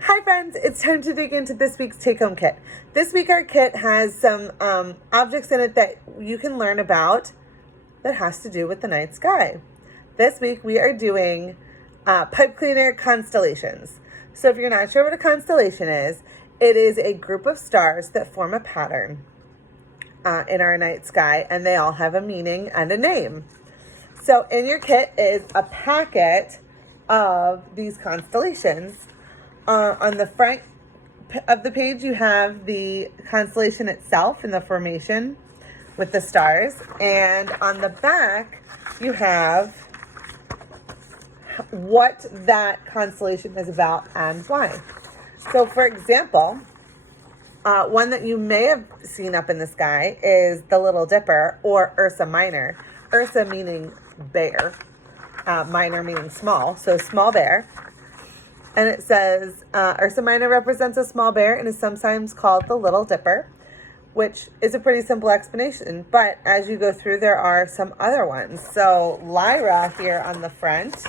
Hi friends, it's time to dig into this week's take-home kit. This week our kit has some objects in it that you can learn about that has to do with the night sky. This week we are doing pipe cleaner constellations. So if you're not sure what a constellation is, it is a group of stars that form a pattern in our night sky, and they all have a meaning and a name. So in your kit is a packet of these constellations. On the front of the page, you have the constellation itself and the formation with the stars. And on the back, you have what that constellation is about and why. So, for example, one that you may have seen up in the sky is the Little Dipper, or Ursa Minor. Ursa meaning bear, minor meaning small, so small bear. And it says, Ursa Minor represents a small bear and is sometimes called the Little Dipper, which is a pretty simple explanation. But as you go through, there are some other ones. So Lyra here on the front.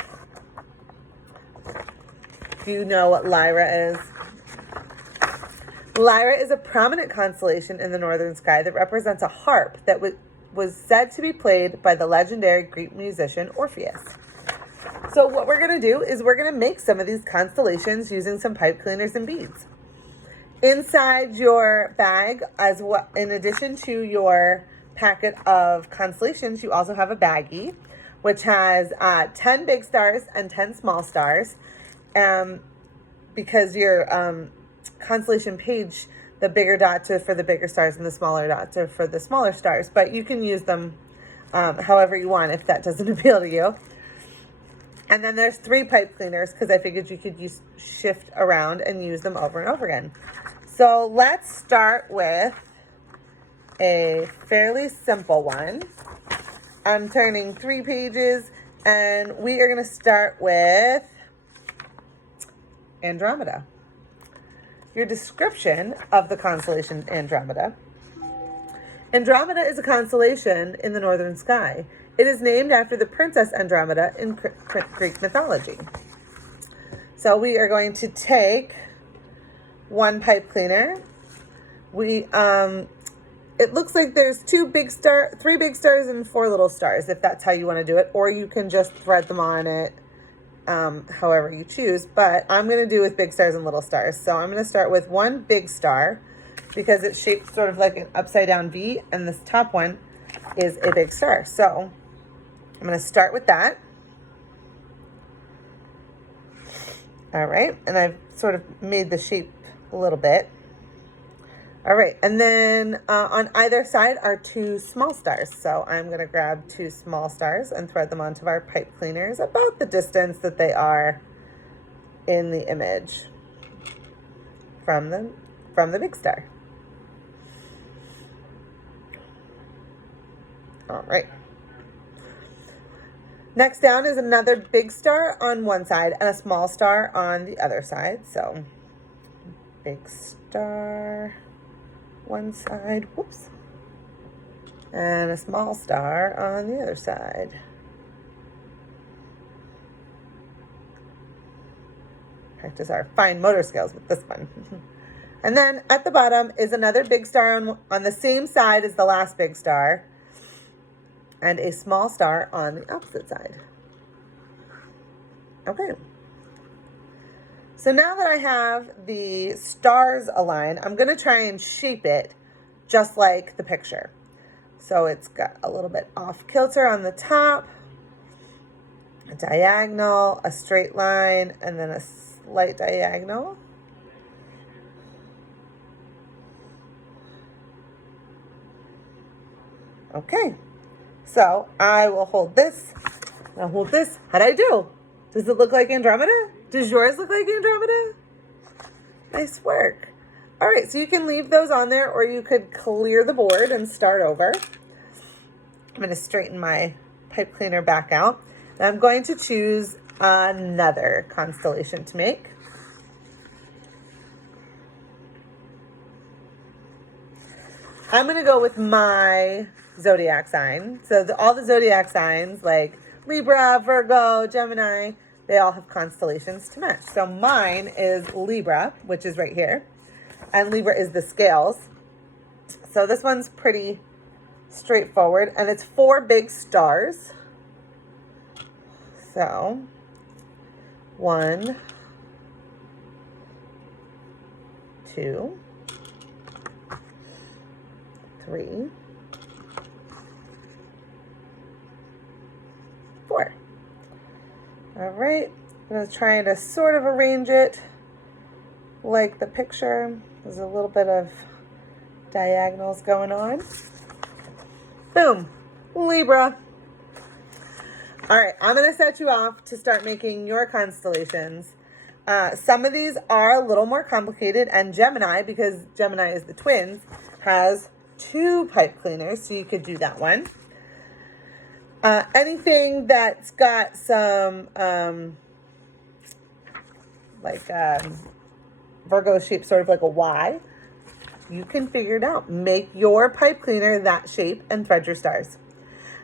Do you know what Lyra is? Lyra is a prominent constellation in the northern sky that represents a harp that was said to be played by the legendary Greek musician Orpheus. So what we're going to do is we're going to make some of these constellations using some pipe cleaners and beads. Inside your bag, in addition to your packet of constellations, you also have a baggie, which has 10 big stars and 10 small stars. Because your constellation page, the bigger dots are for the bigger stars and the smaller dots are for the smaller stars. But you can use them however you want if that doesn't appeal to you. And then there's 3 pipe cleaners because I figured you could shift around and use them over and over again. So let's start with a fairly simple one. I'm turning 3 pages and we are going to start with Andromeda. Your description of the constellation Andromeda. Andromeda is a constellation in the northern sky. It is named after the princess Andromeda in Greek mythology. So we are going to take 1 pipe cleaner. It looks like there's 3 big stars and 4 little stars, if that's how you want to do it, or you can just thread them on it however you choose. But I'm going to do with big stars and little stars. So I'm going to start with 1 big star because it's shaped sort of like an upside down V, and this top one is a big star. So I'm going to start with that. All right, and I've sort of made the shape a little bit. All right, and then on either side are 2 small stars. So I'm going to grab 2 small stars and thread them onto our pipe cleaners about the distance that they are in the image from the big star. All right. Next down is another big star on one side and a small star on the other side. So big star one side, whoops, and a small star on the other side. Practice our fine motor skills with this one. And then at the bottom is another big star on the same side as the last big star, and a small star on the opposite side. Okay. So now that I have the stars aligned, I'm going to try and shape it just like the picture. So it's got a little bit off kilter on the top, a diagonal, a straight line, and then a slight diagonal. Okay. So I will hold this. I'll hold this. How'd I do? Does it look like Andromeda? Does yours look like Andromeda? Nice work. All right, so you can leave those on there, or you could clear the board and start over. I'm going to straighten my pipe cleaner back out. And I'm going to choose another constellation to make. I'm going to go with my zodiac sign. So all the zodiac signs like Libra, Virgo, Gemini, they all have constellations to match. So mine is Libra, which is right here. And Libra is the scales. So this one's pretty straightforward. And it's 4 big stars. So 1, 2, 3, 4. All right, I'm going to try to sort of arrange it like the picture. There's a little bit of diagonals going on. Boom, Libra. All right, I'm going to set you off to start making your constellations. Some of these are a little more complicated, and Gemini, because Gemini is the twins, has 2 pipe cleaners, so you could do that one. Anything that's got some Virgo shape, sort of like a Y, you can figure it out. Make your pipe cleaner that shape and thread your stars.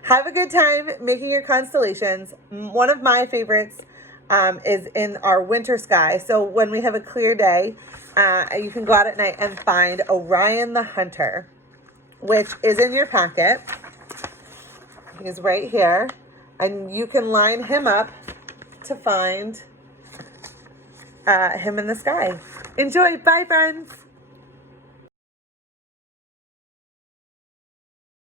Have a good time making your constellations. One of my favorites is in our winter sky. So when we have a clear day, you can go out at night and find Orion the Hunter, which is in your packet. He's right here, and you can line him up to find him in the sky. Enjoy. Bye, friends.